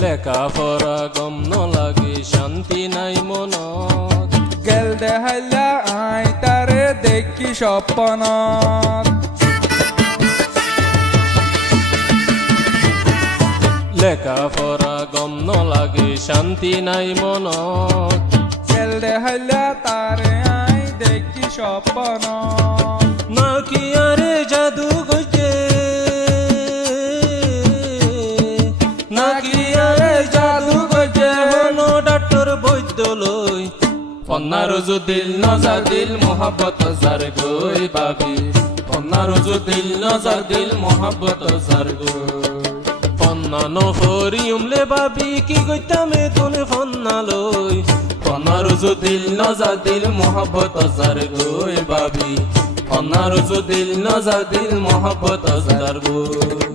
লেখা পড়া গম নলাগে শান্তি নাই মনত গেল দেহাইলা আই তারে দেখি স্বপ্নত লেখা পড়া গম নলাগে শান্তি নাই মনত গেল দেহাইলা তারে আই দেখি স্বপ্নত নাকি আরে জাদু গইতে নাকি আরে জাদু গইতে হনো ডাক্তার বৈদ্য লই পন্নার দিল নজর দিল মোহাব্বত জার গই বাবি পন্নার দিল নজর দিল মোহাব্বত জার গই পন্না নফরি উমলে বাবি কি গইতামে তুনে পন্না লই পন্নার দিল নজর দিল মোহাব্বত জার গই বাবি পন্নার দিল নজর দিল মোহাব্বত জার গই